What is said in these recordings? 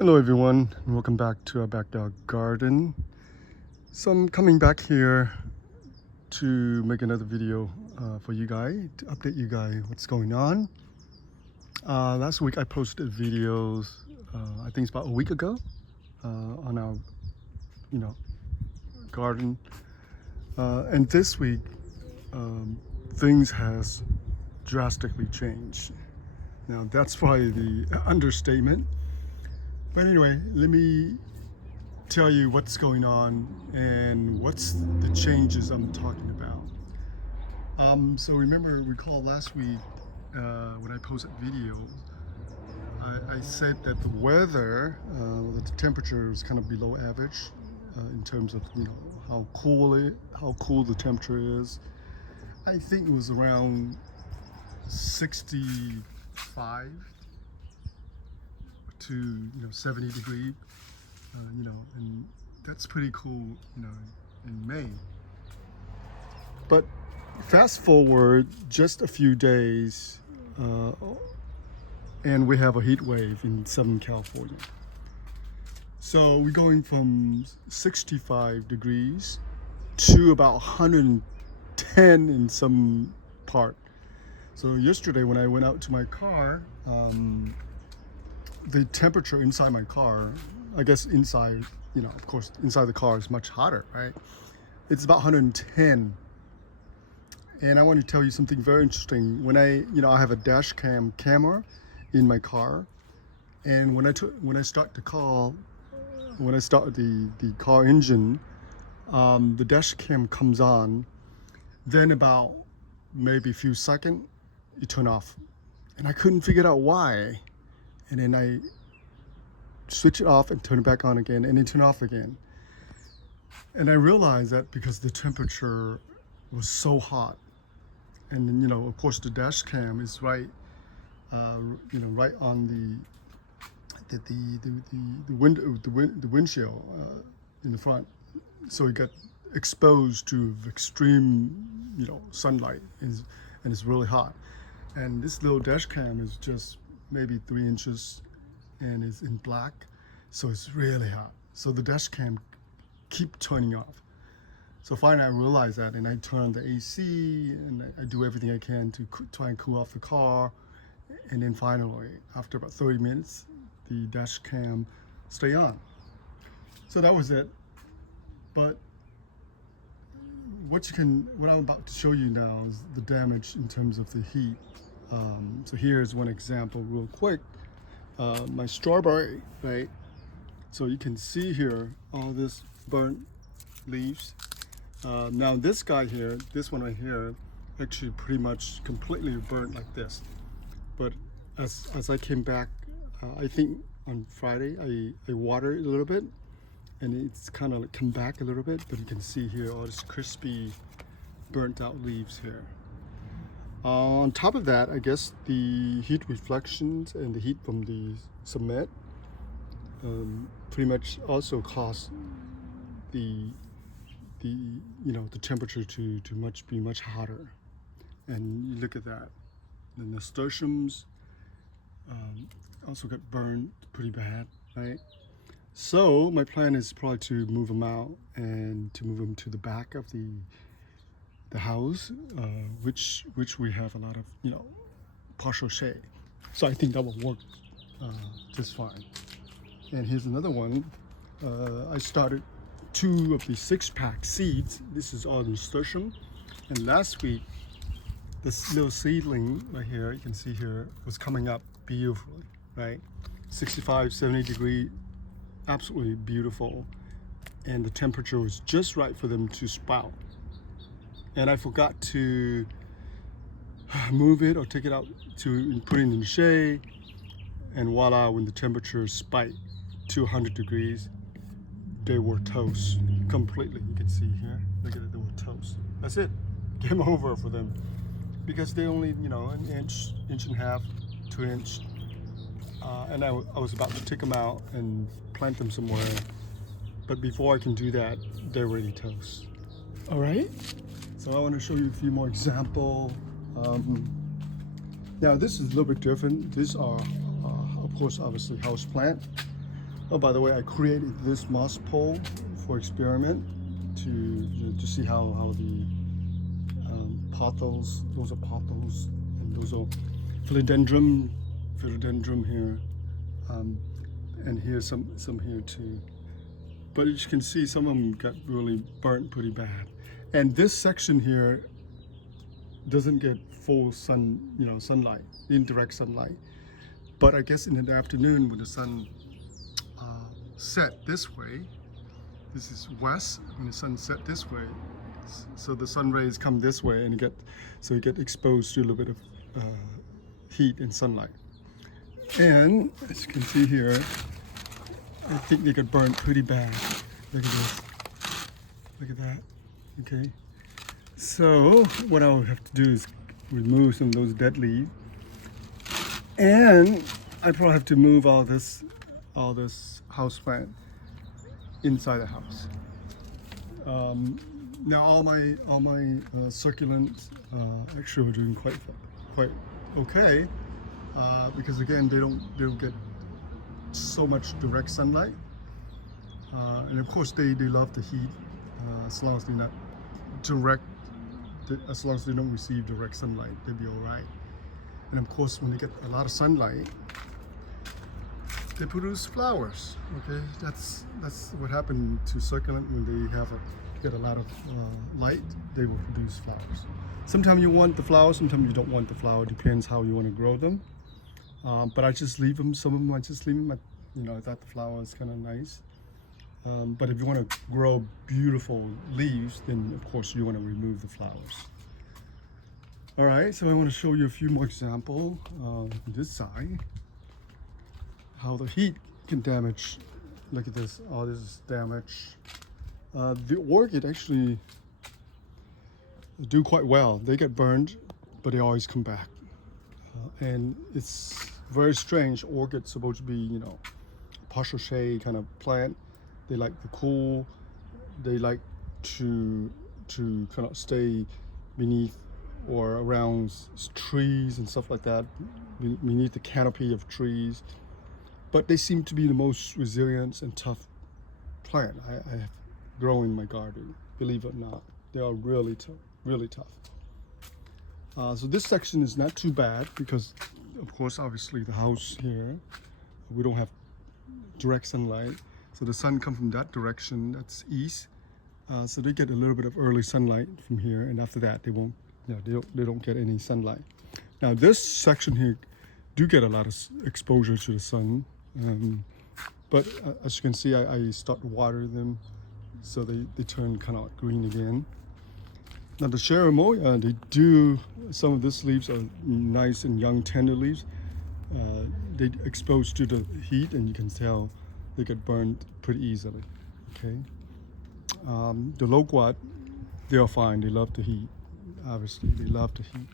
Hello everyone, and welcome back to our backyard garden. So I'm coming back here to make another video for you guys, to update you guys what's going on. Last week I posted videos, I think it's about a week ago, on our, garden. And this week, things has drastically changed. Now that's probably the understatement. But anyway, let me tell you what's going on and what's the changes I'm talking about. So recall last week when I posted video, I said that the weather, that the temperature was kind of below average in terms of how cool the temperature is. I think it was around 65 to 70 degree, and that's pretty cool, in May. But fast forward just a few days, and we have a heat wave in Southern California. So we're going from 65 degrees to about 110 in some part. So yesterday when I went out to my car, the temperature inside my car, I guess inside, of course, inside the car is much hotter, right? It's about 110. And I want to tell you something very interesting. When I have a dash cam camera in my car, and when I start the car engine, the dash cam comes on. Then about maybe a few seconds, it turn off, and I couldn't figure out why. And then I switch it off and turn it back on again, and then turn off again. And I realized that because the temperature was so hot, and then, of course, the dash cam is right, right on the windshield in the front, so it got exposed to extreme, sunlight, and it's really hot. And this little dash cam is just maybe 3 inches and is in black, so it's really hot. So the dash cam keep turning off. So finally I realized that, and I turn on the AC, and I do everything I can to try and cool off the car. And then finally, after about 30 minutes, the dash cam stay on. So that was it. But what I'm about to show you now is the damage in terms of the heat. So here's one example real quick. My strawberry, right? So you can see here all this burnt leaves. Now this guy here, this one right here, actually pretty much completely burnt like this. But as I came back, I think on Friday, I watered it a little bit, and it's kind of come back a little bit, but you can see here all this crispy burnt out leaves here. On top of that, I guess the heat reflections and the heat from the cement pretty much also caused the temperature to be much hotter. And you look at that, the nasturtiums also got burned pretty bad, right? So my plan is probably to move them out and to move them to the back of the house, which we have a lot of partial shade. So I think that will work just fine. And here's another one. I started 2 of the 6-pack seeds. This is all nasturtium. And last week, this little seedling right here, you can see here, was coming up beautifully, right? 65, 70 degree, absolutely beautiful. And the temperature was just right for them to sprout. And I forgot to move it or take it out to put it in the shade. And voila, when the temperature spiked to 100 degrees, they were toast completely. You can see here, look at it, they were toast. That's it, game over for them. Because they only, an inch and a half, 2 inch. And I was about to take them out and plant them somewhere. But before I can do that, they're already toast. All right. So I want to show you a few more examples. Now this is a little bit different. These are, of course, obviously house plant. Oh, by the way, I created this moss pole for experiment to see how the pothos, those are pothos, and those are philodendron here, and here's some here too. But as you can see, some of them got really burnt pretty bad. And this section here doesn't get full sunlight, indirect sunlight. But I guess in the afternoon when the sun set this way, this is west, when the sun set this way, so the sun rays come this way and you get exposed to a little bit of heat and sunlight. And as you can see here, I think they got burned pretty bad. Look at this. Look at that. Okay. So what I'll have to do is remove some of those dead leaves. And I probably have to move all this house plant inside the house. Now all my succulents actually are doing quite okay because again they don't get so much direct sunlight, and of course they love the heat as long as they're not direct. As long as they don't receive direct sunlight, they'll be all right. And of course, when they get a lot of sunlight, they produce flowers. Okay, that's what happened to succulent when they get a lot of light. They will produce flowers. Sometimes you want the flower, sometimes you don't want the flower. Depends how you want to grow them. But I just leave them. Some of them I just leave them. I thought the flower is kind of nice. But if you want to grow beautiful leaves, then of course you want to remove the flowers. All right, so I want to show you a few more examples on this side. How the heat can damage. Look at this, all this is damage. The orchid actually do quite well. They get burned, but they always come back. And it's very strange. Orchid's supposed to be, partial shade kind of plant. They like the cool. They like to kind of stay beneath or around trees and stuff like that, beneath the canopy of trees. But they seem to be the most resilient and tough plant I have grown in my garden. Believe it or not, they are really tough. So this section is not too bad because, of course, obviously the house here, we don't have direct sunlight. So the sun comes from that direction, that's east. So they get a little bit of early sunlight from here, and after that they won't, they don't get any sunlight. Now this section here do get a lot of exposure to the sun, but as you can see, I start to water them, so they turn kind of green again. Now the cherimoya, some of these leaves are nice and young, tender leaves. They exposed to the heat, and you can tell they get burned pretty easily. Okay. The loquat, they are fine. They love the heat. Obviously, they love the heat.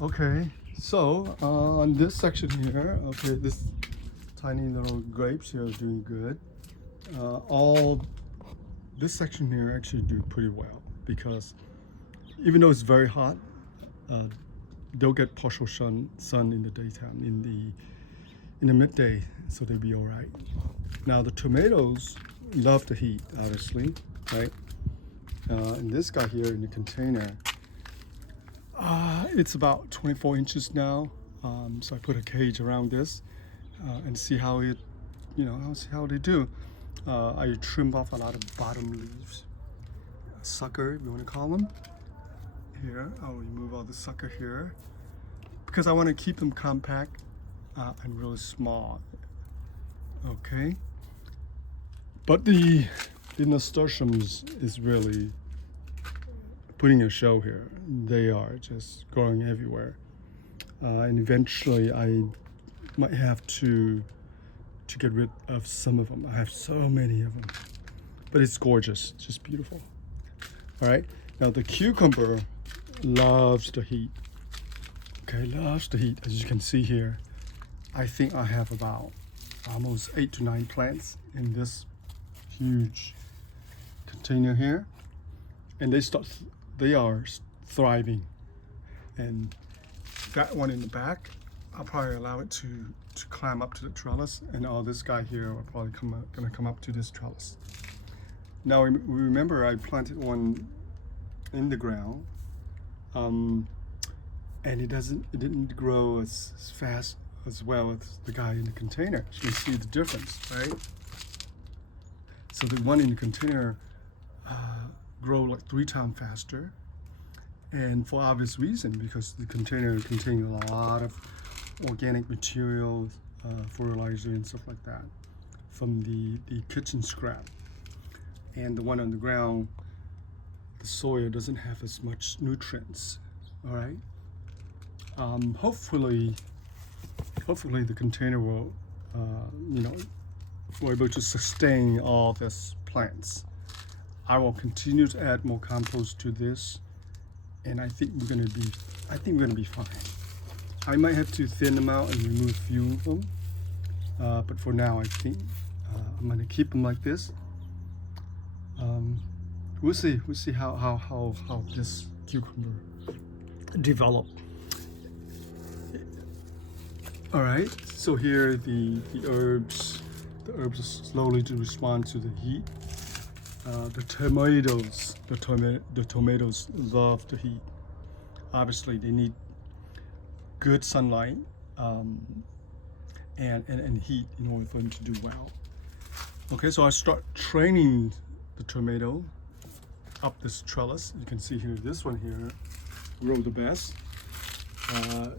Okay. So on this section here, okay, this tiny little grapes here are doing good. All this section here actually do pretty well because even though it's very hot, they'll get partial sun in the daytime, in the midday, so they'll be all right. Now the tomatoes love the heat, obviously, right? And this guy here in the container, it's about 24 inches now. So I put a cage around this and see how it, see how they do. I trim off a lot of bottom leaves, sucker, if you want to call them. Here, I'll remove all the sucker here because I want to keep them compact and really small. Okay. But the nasturtiums is really putting a show here. They are just growing everywhere, and eventually I might have to get rid of some of them. I have so many of them, but it's gorgeous, just beautiful. All right, now the cucumber loves the heat. Okay, loves the heat. As you can see here, I think I have about almost 8 to 9 plants in this huge container here, and they are thriving. And that one in the back, I'll probably allow it to to climb up to the trellis, and all this guy here will probably gonna come up to this trellis. Now remember I planted one in the ground, and it didn't grow as fast as well as the guy in the container. You can see the difference, right? So the one in the container grow like 3 times faster, and for obvious reason, because the container contains a lot of organic materials, fertilizer and stuff like that from the kitchen scrap. And the one on the ground, the soil doesn't have as much nutrients. All right. Hopefully the container will, will able to sustain all these plants. I will continue to add more compost to this, and I think we're gonna be fine. I might have to thin them out and remove a few of them, but for now I think I'm gonna keep them like this. We'll see how this cucumber develop. All right, so here the herbs slowly to respond to the heat. The tomatoes love the heat. Obviously, they need good sunlight and heat in order for them to do well. Okay, so I start training the tomato up this trellis. You can see here, this one here grow the best.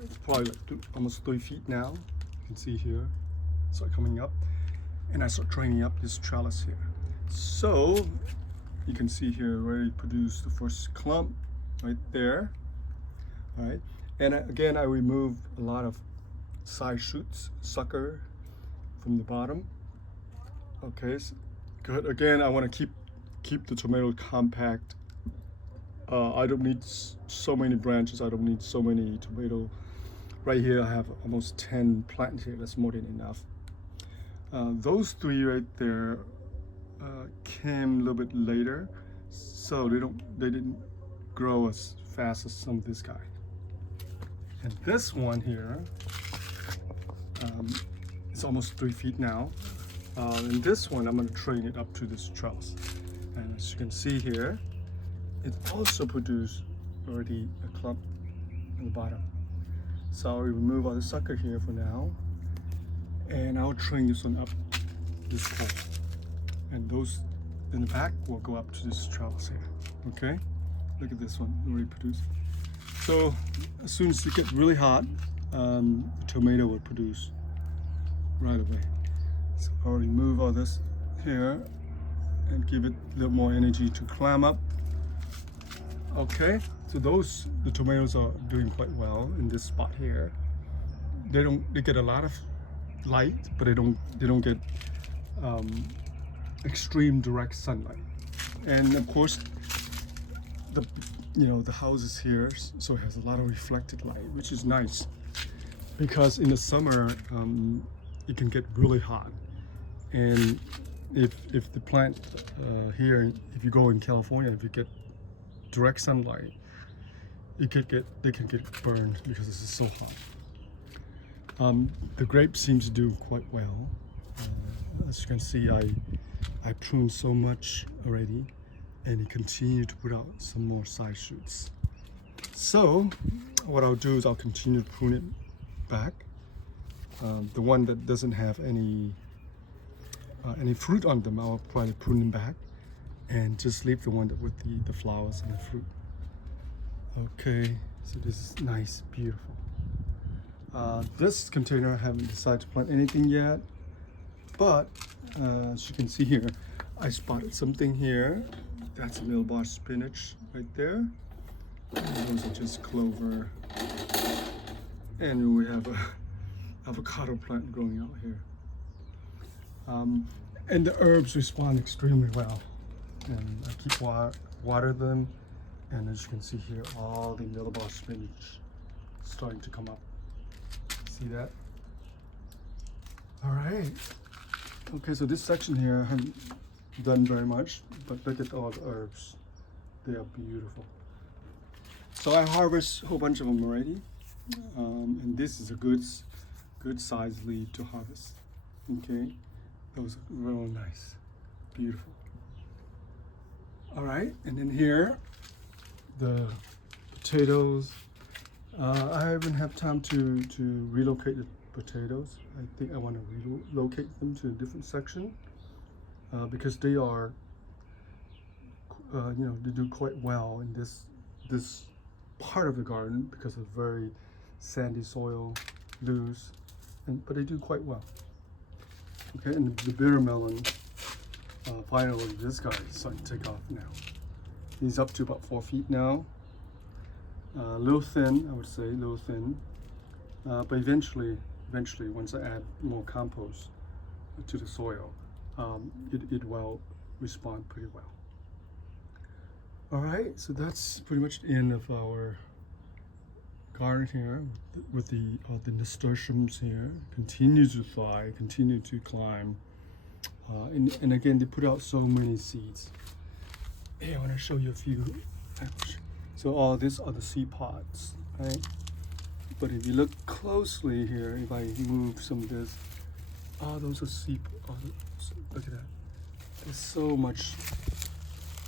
It's probably like almost 3 feet now. You can see here, start coming up, and I start training up this trellis here. So you can see here, already produced the first clump right there. All right, and again I remove a lot of side shoots, sucker from the bottom. Okay, so good. Again, I want to keep the tomato compact. I don't need so many branches. I don't need so many tomato. Right here I have almost 10 plants here. That's more than enough. Those 3 right there came a little bit later, so they didn't grow as fast as some of this guy. And this one here, it's almost 3 feet now. And this one, I'm going to train it up to this trellis. And as you can see here, it also produced already a clump on the bottom. So I'll remove all the sucker here for now, and I'll train this one up this pole. And those in the back will go up to this trellis here. Okay, look at this one already produced. So as soon as it gets really hot, the tomato will produce right away. So I'll remove all this here and give it a little more energy to climb up. Okay, so the tomatoes are doing quite well in this spot here. They get a lot of light, but they don't get extreme direct sunlight. And of course the houses here, so it has a lot of reflected light, which is nice, because in the summer it can get really hot. And if the plant here, if you go in California, if you get direct sunlight, they can get burned because this is so hot. The grape seems to do quite well. As you can see, I pruned so much already, and it continued to put out some more side shoots. So what I'll do is I'll continue to prune it back. The one that doesn't have any fruit on them, I'll probably prune them back and just leave the one with the flowers and the fruit. Okay, so this is nice, beautiful. This container I haven't decided to plant anything yet, but as you can see here, I spotted something here. That's mealbar spinach right there. And those are just clover. And we have a avocado plant growing out here. And the herbs respond extremely well. And I keep water them. And as you can see here, all the mealbar spinach starting to come up. See that? All right. Okay, so this section here I haven't done very much, but look at all the herbs. They are beautiful. So I harvest a whole bunch of them already. And this is a good good size leaf to harvest. Okay, those are real nice, beautiful. All right, and then here, the potatoes. I haven't have time to relocate the potatoes. I think I want to relocate them to a different section because they are, they do quite well in this part of the garden because of very sandy soil, loose, but they do quite well. Okay, and the bitter melon, finally this guy is starting to take off now. He's up to about 4 feet now. A little thin, I would say, a little thin. But eventually, once I add more compost to the soil, it will respond pretty well. All right, so that's pretty much the end of our garden here with the nasturtiums here. Continue to fly, continue to climb. And again, they put out so many seeds. Hey, I want to show you a few. So all these are the seed pods, right? But if you look closely here, if I move some of this, those are seed. Look at that. There's so much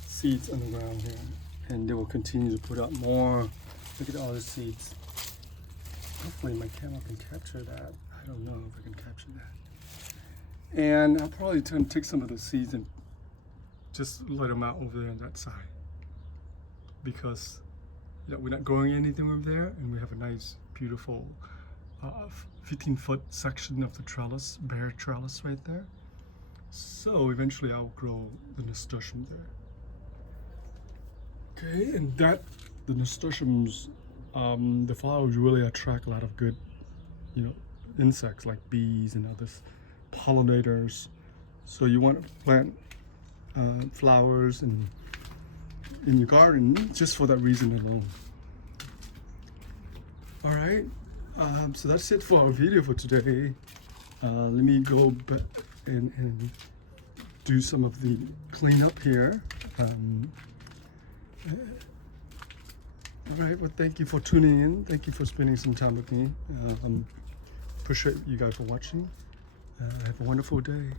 seeds on the ground here, and they will continue to put out more. Look at all the seeds. Hopefully my camera can capture that. I don't know if I can capture that. And I'll probably take some of the seeds and just let them out over there on that side, because we're not growing anything over there, and we have a nice, beautiful 15-foot section of the trellis, bare trellis right there. So eventually I'll grow the nasturtium there. Okay, and the nasturtiums, the flowers really attract a lot of good, insects like bees and other pollinators. So you want to plant flowers in your garden just for that reason alone. All right, so that's it for our video for today. Let me go back and do some of the cleanup here. All right, well, thank you for tuning in. Thank you for spending some time with me. Appreciate you guys for watching. Have a wonderful day.